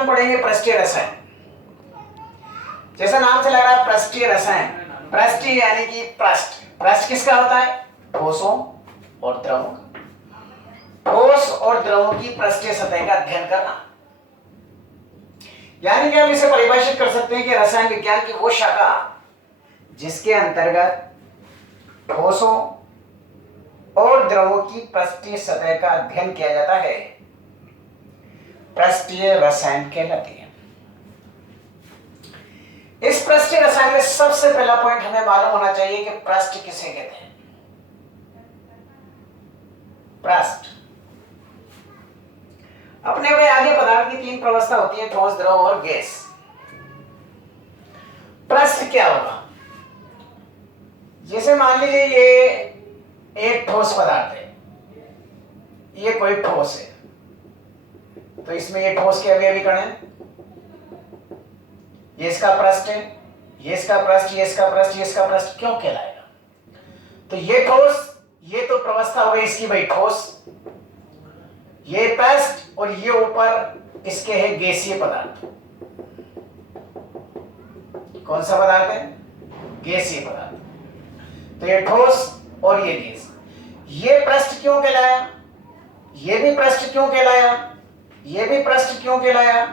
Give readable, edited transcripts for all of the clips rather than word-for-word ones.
अपन पढ़ेंगे पृष्ठीय रसायन। जैसा नाम से लग रहा है पृष्ठीय रसायन, पृष्ठीय यानी कि पृष्ठ, पृष्ठ किसका होता है? ठोसों और द्रवों का। ठोस और द्रवों की पृष्ठीय सतह का अध्ययन करना, यानी कि हम इसे परिभाषित कर सकते हैं कि रसायन विज्ञान की वो शाखा जिसके अंतर्गत ठोसों और द्रवों की पृष्ठीय सतह का अध्ययन किया जाता है, पृष्ठीय रसायन कहलाती है। इस पृष्ठीय रसायन में सबसे पहला पॉइंट हमें मालूम होना चाहिए कि पृष्ठ किसे कहते हैं। पृष्ठ अपने में आगे पदार्थ की तीन प्रवस्था होती है, ठोस, द्रव और गैस। पृष्ठ क्या होगा? जैसे मान लीजिए ये एक ठोस पदार्थ है, ये कोई ठोस है, तो इसमें ये ठोस के अवयवी कण है, ये इसका पृष्ठ है, ये इसका पृष्ठ, ये इसका पृष्ठ, ये इसका पृष्ठ क्यों कहलाएगा? तो ये ठोस, ये तो प्रवस्था हो गई इसकी भाई ठोस, ये पृष्ठ और ये ऊपर इसके है गैसीय पदार्थ। कौन सा पदार्थ है? गैसीय पदार्थ। तो ये ठोस और ये गैस, ये पृष्ठ क्यों कहलाया? ये भी पृष्ठ क्यों कहलाया? ये भी पृष्ठ क्यों कहलाया?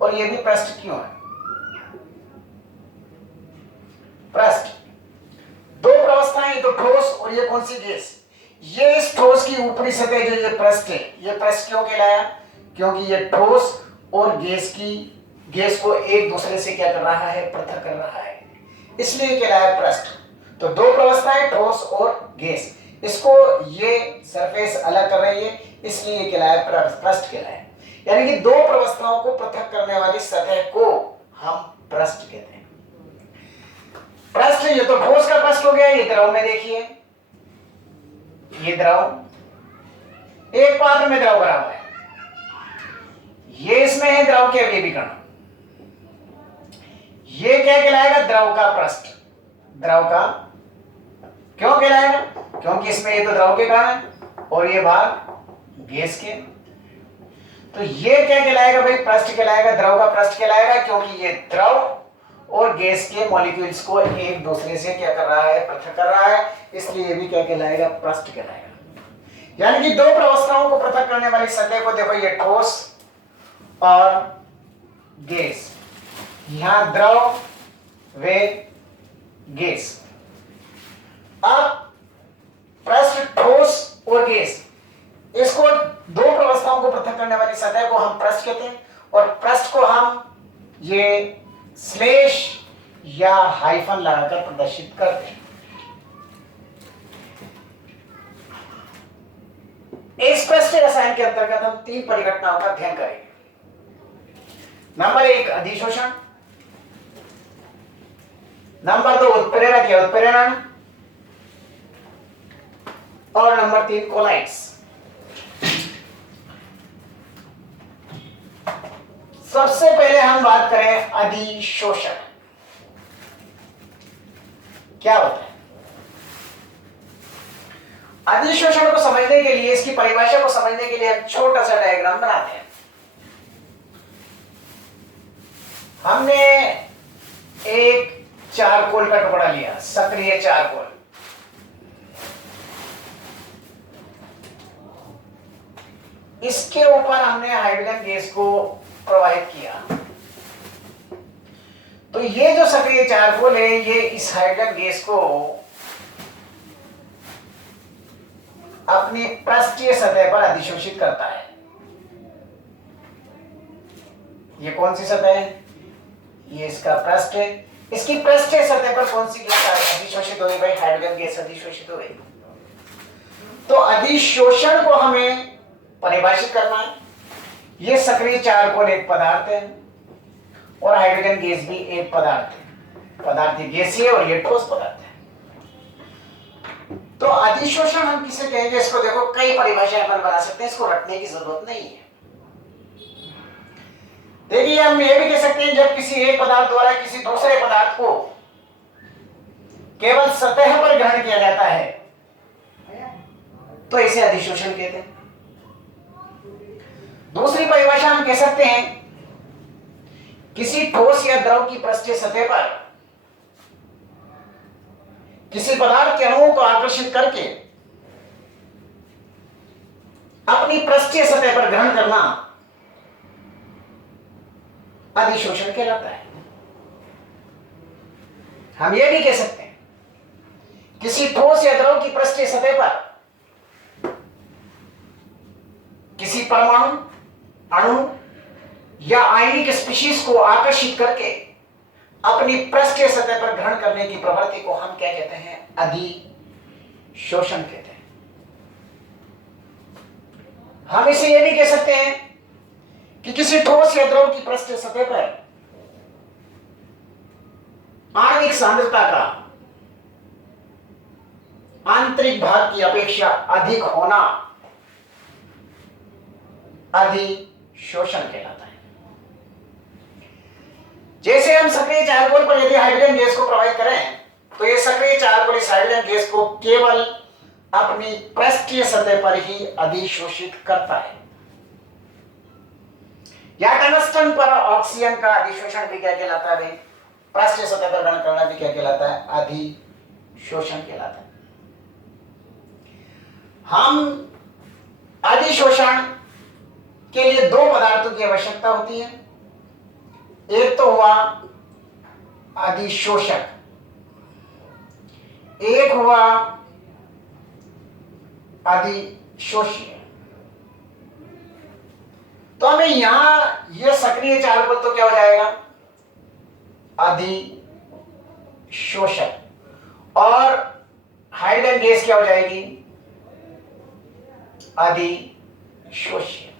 और ये भी पृष्ठ क्यों है? पृष्ठ दो प्रवस्थाएं, तो ठोस और ये कौन सी गैस। ये इस ठोस की ऊपरी सतह जो ये पृष्ठ है, ये पृष्ठ क्यों कहलाया? क्योंकि ये ठोस और गैस को एक दूसरे से क्या कर रहा है? पृथक कर रहा है, इसलिए कहलाया पृष्ठ। तो दो प्रवस्थाएं, ठोस और गैस, इसको ये सरफेस अलग कर रही है, इसलिए ये कहलाया पृष्ठ कहलाया। यानी कि दो प्रवस्थाओं को पृथक करने वाली सतह को हम पृष्ठ कहते हैं। पृष्ठ, ये तो ठोस का पृष्ठ हो गया। ये द्रव में देखिए, ये द्रव एक पात्र में द्रव भरा हुआ है, ये इसमें है द्रव के अवयवी कण, ये क्या कहलाएगा? द्रव का पृष्ठ। द्रव का क्यों कहलाएगा? क्योंकि इसमें ये तो द्रव के कण है और ये भाग गैस के। तो ये क्या कहलाएगा भाई? पृष्ठ कहलाएगा, द्रव का पृष्ठ कहलाएगा, क्योंकि ये द्रव और गैस के मॉलिक्यूल्स को एक दूसरे से क्या कर रहा है? पृथक कर रहा है, इसलिए ये भी क्या कहलाएगा? पृष्ठ कहलाएगा। यानी कि दो प्रवस्थाओं को पृथक करने वाली सतह को देखो, ये ठोस और गैस, यहां द्रव व गैस। अब पृष्ठ, ठोस और गैस, इसको दो प्रवस्थाओं को पृथक करने वाली सतह को हम पृष्ठ कहते हैं, और पृष्ठ को हम ये स्लैश या हाइफन लगाकर प्रदर्शित करते हैं। इस पृष्ठीय रसायन के अंतर्गत हम तीन परिघटनाओं का अध्ययन करेंगे। नंबर 1 अधिशोषण, नंबर 2 उत्प्रेरक या उत्प्रेरण, और नंबर 3 कोलाइड्स। सबसे पहले हम बात करें अधिशोषण। क्या होता है? अधिशोषण को समझने के लिए, इसकी परिभाषा को समझने के लिए हम छोटा सा डायग्राम बनाते हैं। हमने एक चारकोल का टुकड़ा लिया, सक्रिय चारकोल, इसके ऊपर हमने हाइड्रोजन गैस को प्रवाहित किया। तो ये जो सक्रिय चारकोल है, ये इस हाइड्रोजन गैस को अपनी पृष्ठीय सतह पर अधिशोषित करता है। ये कौन सी सतह है? ये इसका पृष्ठ है। इसकी पृष्ठीय सतह पर कौन सी गैस अधिशोषित हुई भाई? हाइड्रोजन गैस अधिशोषित हुई। तो अधिशोषण को हमें परिभाषित करना है। ये सक्रिय चारकोल एक पदार्थ है और हाइड्रोजन गैस भी एक पदार्थ है। पदार्थ गैसीय और ये ठोस पदार्थ है। तो अधिशोषण हम किसे कहेंगे? इसको देखो, कई परिभाषाएं अपन बना सकते हैं, इसको रटने की जरूरत नहीं है। देखिए, हम ये भी कह सकते हैं जब किसी एक पदार्थ द्वारा किसी दूसरे पदार्थ को केवल सतह पर ग्रहण किया जाता है तो इसे अधिशोषण कहते हैं। दूसरी परिभाषा हम कह सकते हैं किसी ठोस या द्रव की पृष्ठीय सतह पर किसी पदार्थ के अणुओं को आकर्षित करके अपनी पृष्ठीय सतह पर ग्रहण करना अधिशोषण कहलाता है। हम यह भी कह सकते हैं किसी ठोस या द्रव की पृष्ठीय सतह पर किसी परमाणु, अणु या आयनिक स्पीशीज को आकर्षित करके अपनी पृष्ठीय सतह पर ग्रहण करने की प्रवृत्ति को हम क्या कहते हैं? अधिशोषण कहते हैं। हम इसे यह भी कह सकते हैं कि किसी ठोस या द्रव की पृष्ठीय सतह पर आणविक सांद्रता का आंतरिक भाग की अपेक्षा अधिक होना अधिशोषण कहलाता है। जैसे हम सक्रिय चारकोल पर यदि हाइड्रोजन गैस को प्रोवाइड करें तो यह सक्रिय चारकोल इस हाइड्रोजन गैस को केवल अपनी पृष्ठीय सतह पर ही अधिशोषित करता है। या टंगस्टन पर ऑक्सीजन का अधिशोषण भी क्या कहलाता है भाई? पृष्ठीय सतह पर ग्रहण करना भी क्या कहलाता है? अधिशोषण कहलाता है। हम अधिशोषण के लिए दो पदार्थों की आवश्यकता होती है। एक तो हुआ अधिशोषक, एक हुआ अधिशोष्य। तो हमें यहां यह सक्रिय चारकोल तो क्या हो जाएगा? अधिशोषक, और हाइड्रोजन गैस क्या हो जाएगी? अधिशोष्य।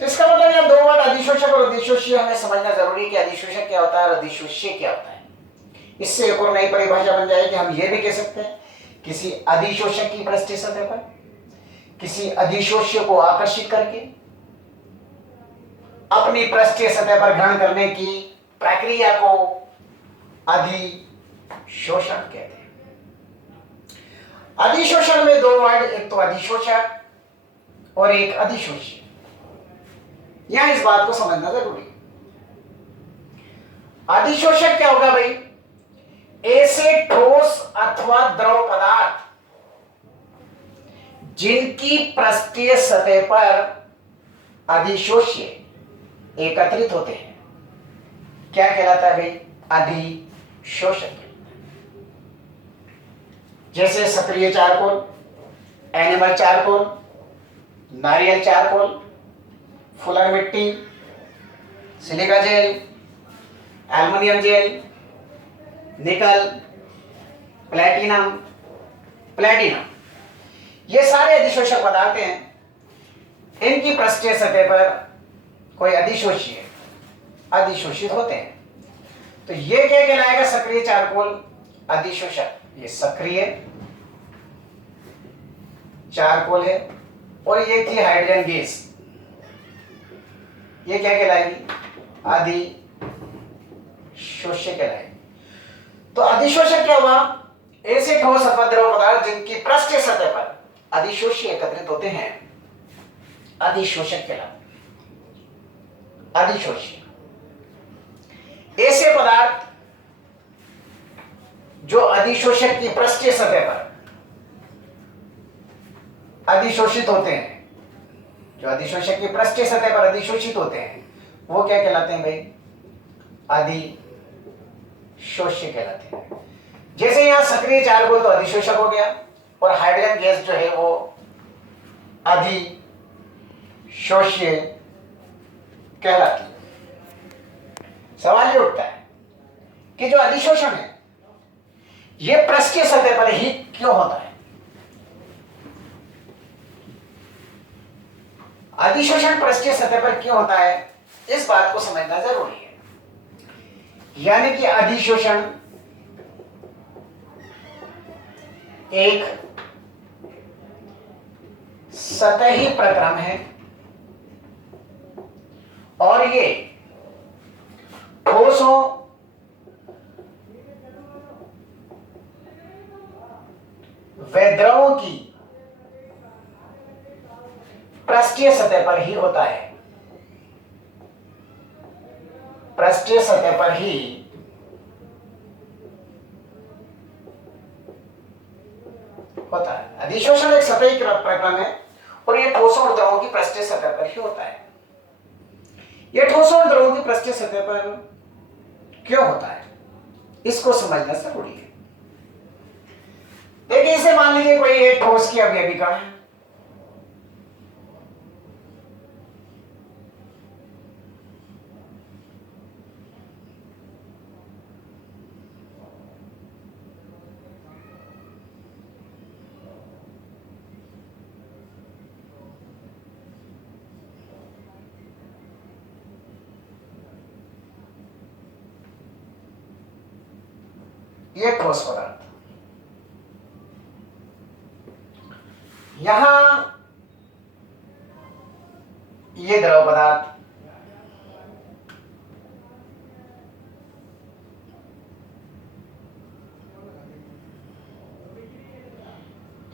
तो इसका मतलब यहां दो वर्ड अधिशोषक और अधिशोष्य हमें समझना जरूरी है कि अधिशोषक क्या होता है और अधिशोष्य क्या होता है। इससे एक और नई परिभाषा बन जाएगी। हम यह भी कह सकते हैं किसी अधिशोषक की पृष्ठीय सतह पर किसी अधिशोष्य को आकर्षित करके अपनी पृष्ठीय सतह पर ग्रहण करने की प्रक्रिया को अधिशोषण कहते हैं। अधिशोषण में दो वर्ड, एक तो अधिशोषक और एक अधिशोष्य। यहां इस बात को समझना जरूरी है। अधिशोषक क्या होगा भाई? ऐसे ठोस अथवा द्रव पदार्थ जिनकी पृष्ठीय सतह पर अधिशोष्य एकत्रित होते हैं क्या कहलाता है भाई? अधिशोषक। जैसे सक्रिय चारकोल, एनिमल चारकोल, नारियल चारकोल, फुलर मिट्टी, सिलिका जेल, एल्युमिनियम जेल, निकल, प्लेटिनम, ये सारे अधिशोषक पदार्थ हैं। इनकी पृष्ठीय सतह पर कोई अधिशोषित होते हैं। तो ये क्या कहलाएगा? सक्रिय चारकोल अधिशोषक। ये सक्रिय चारकोल है और ये थी हाइड्रोजन गैस, ये क्या कहलाएगी? अधिशोष्य कहलाएगी। तो अधिशोषक क्या हुआ? ऐसे ठोस अथवा द्रव पदार्थ जिनकी पृष्ठीय सतह पर अधिशोष्य एकत्रित होते हैं अधिशोषक कहलाते हैं। अधिशोष्य ऐसे पदार्थ जो अधिशोषक की पृष्ठीय सतह पर अधिशोषित होते हैं, जो अधिशोषक की पृष्ठीय सतह पर अधिशोषित होते हैं, वो क्या कहलाते हैं भाई? अधिशोष्य कहलाते हैं। जैसे यहां सक्रिय चारकोल तो अधिशोषक हो गया और हाइड्रोजन गैस जो है वो अधिशोष्य कहलाती है। सवाल ये उठता है कि जो अधिशोषण है ये पृष्ठीय सतह पर ही क्यों होता है? अधिशोषण पृष्ठीय सतह पर क्यों होता है, इस बात को समझना जरूरी है। यानी कि अधिशोषण एक सतही प्रक्रम है और ये ठोसों व द्रवों की पृष्ठीय सतह पर ही होता है। पृष्ठीय सतह पर ही होता है। अधिशोषण एक सतही प्रक्रम है और ये ठोसों और द्रवों की पृष्ठीय सतह पर ही होता है। ये ठोसों और द्रवों की पृष्ठीय सतह पर क्यों होता है, इसको समझना जरूरी है। देखिए, इसे मान लीजिए कोई एक ठोस की अवयवी कण है, ये ठोस पदार्थ, यहां ये द्रव पदार्थ,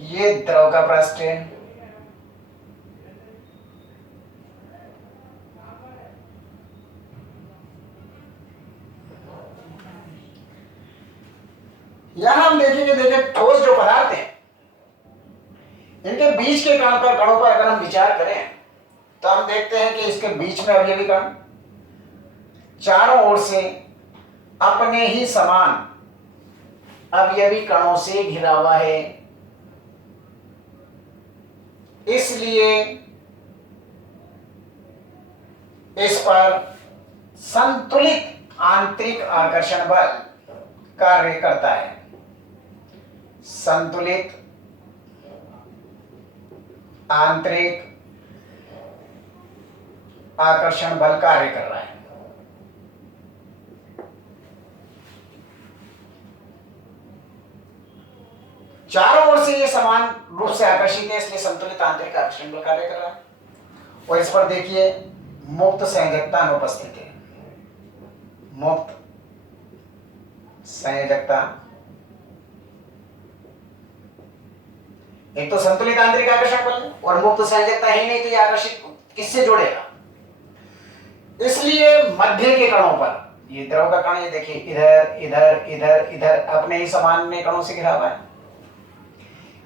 ये द्रव का पृष्ठ है, यहां हम देखेंगे, देखिए ठोस जो पदार्थ हैं इनके बीच के कणों पर अगर हम विचार करें तो हम देखते हैं कि इसके बीच में अवयवी कण चारों ओर से अपने ही समान अवयवी कणों से घिरा हुआ है। इसलिए इस पर संतुलित आंतरिक आकर्षण बल कार्य करता है। संतुलित आंतरिक आकर्षण बल कार्य कर रहा है। चारों ओर से ये समान रूप से आकर्षित है, इसलिए संतुलित आंतरिक आकर्षण बल कार्य कर रहा है। और इस पर देखिए मुक्त संयोजकता अनुपस्थित है। मुक्त संयोजकता, एक तो संतुलित आंतरिक आकर्षण बल और मुक्त संयोजकता ही नहीं, तो ये आकर्षित किससे जोड़ेगा। इसलिए मध्य के कणों पर, ये द्रव का कण, ये देखिए इधर इधर इधर इधर अपने ही समान में कणों से घिरा हुआ है,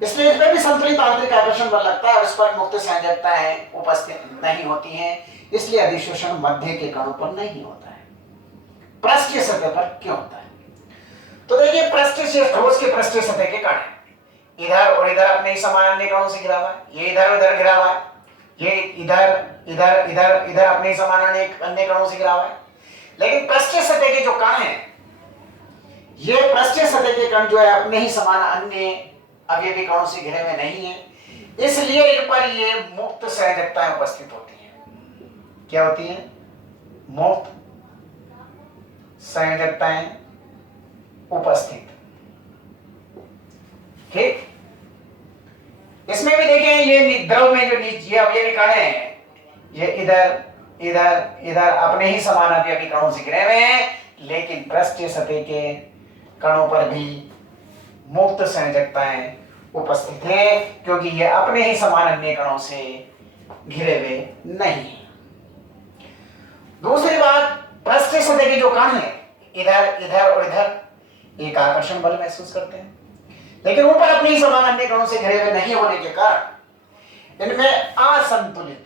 इसलिए इसमें भी संतुलित आंतरिक आकर्षण बल लगता है और इस पर मुक्त संयोजकताएं उपस्थित नहीं होती हैं, इसलिए अधिशोषण मध्य के कणों पर नहीं होता है। पृष्ठीय सतह पर क्यों होता है, तो देखिए पृष्ठीय से ठोस के पृष्ठीय सतह के कण इधर और इधर अपने ही समान अन्य कणों से घिरा हुआ है, ये इधर उधर घिरा हुआ है, ये इधर इधर इधर इधर अपने ही समान अन्य कणों से घिरा हुआ है। लेकिन पृष्ठीय सतह के जो कण हैं, ये पृष्ठीय सतह के कण जो है अपने ही समान अन्य अवयवी कणों से घिरे हुए नहीं है, इसलिए इन पर ये मुक्त संयोजकताएं उपस्थित होती हैं। क्या होती हैं? मुक्त संयोजकताएं उपस्थित। ठीक, इसमें भी देखें, ये द्रव में जो ये अवयवी कण है, ये इधर इधर इधर अपने ही समान अवयवी कणों से घिरे हुए हैं, लेकिन पृष्ठीय सतह के कणों पर भी मुक्त संयोजकताएं उपस्थित है, क्योंकि ये अपने ही समान अन्य कणों से घिरे हुए नहीं है। दूसरी बात, पृष्ठीय सतह के जो कण है इधर इधर और इधर एक आकर्षण बल महसूस करते हैं, लेकिन ऊपर अपने ही समान अन्य कणों से घिरे हुए नहीं होने के कारण इनमें असंतुलित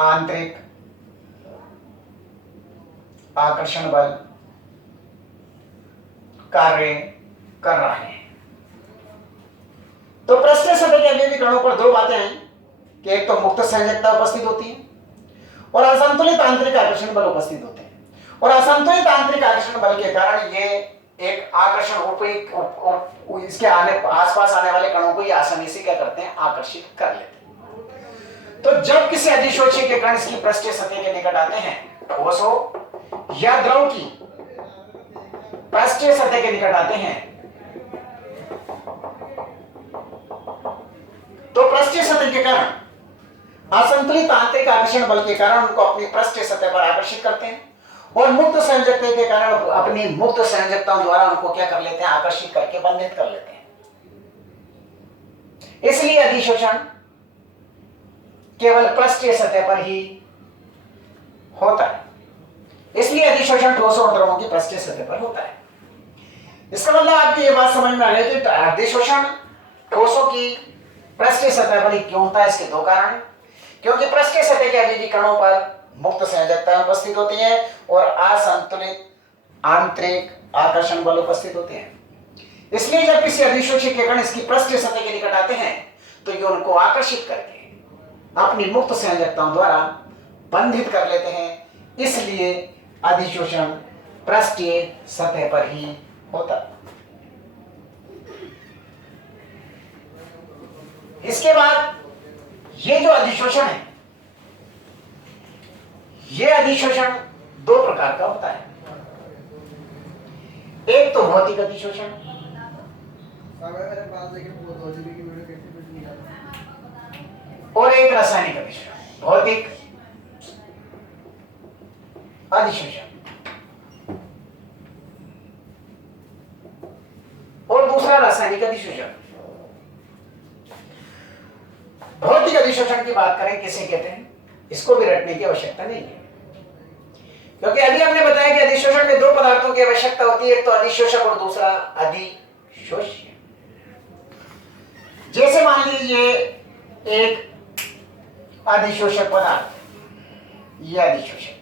आंतरिक आकर्षण बल कार्य कर रहा है। तो पृष्ठीय सतह के अवयवी कणों पर दो बातें हैं कि एक तो मुक्त संयोजकता उपस्थित होती है और असंतुलित आंतरिक आकर्षण बल उपस्थित होते हैं। और असंतुलित आंतरिक आकर्षण बल के कारण ये एक आकर्षण इसके आसपास आने वाले कणों को ये आसानी से क्या करते हैं, आकर्षित कर लेते हैं। तो जब किसी अधिशोषी के कण इसकी पृष्ठीय सतह के निकट आते हैं, ठोस हो या द्रव की पृष्ठीय सतह के निकट आते हैं, तो पृष्ठीय सतह के कारण असंतुलित आंतरिक आकर्षण बल के कारण उनको अपनी पृष्ठीय सतह पर आकर्षित करते हैं और मुक्त संयोजकता के कारण अपनी मुक्त संयोजकताओं द्वारा उनको क्या कर लेते हैं, आकर्षित करके बंधित कर लेते हैं। इसलिए अधिशोषण केवल पृष्ठीय सतह पर ही होता है, इसलिए अधिशोषण ठोसों और द्रवों की पृष्ठीय सतह पर होता है। इसका मतलब आपकी ये बात समझ में आ गई कि अधिशोषण ठोसों की पृष्ठीय सतह पर ही क्यों होता है। इसके दो कारण हैं, क्योंकि पृष्ठीय सतह के अभिजीवी कणों पर मुक्त संयोजकताएं उपस्थित होती हैं और असंतुलित आंतरिक आकर्षण बल उपस्थित होते हैं। इसलिए जब किसी अधिशोषी के कण इसकी पृष्ठीय सतह के निकट आते हैं तो ये उनको आकर्षित करके अपनी मुक्त संयोजकताओं द्वारा बंधित कर लेते हैं, इसलिए अधिशोषण पृष्ठीय सतह पर ही होता है। इसके बाद ये जो अधिशोषण है, ये अधिशोषण दो प्रकार का होता है। एक तो भौतिक अधिशोषण और एक रासायनिक अधिशोषण। भौतिक अधिशोषण और दूसरा रासायनिक अधिशोषण। भौतिक अधिशोषण की बात करें किसे कहते हैं, इसको भी रटने की आवश्यकता नहीं है, क्योंकि अभी हमने बताया कि अधिशोषण में दो पदार्थों की आवश्यकता होती है, एक तो अधिशोषक और दूसरा अधिशोष्य। जैसे मान लीजिए एक अधिशोषक पदार्थ, यह अधिशोषक,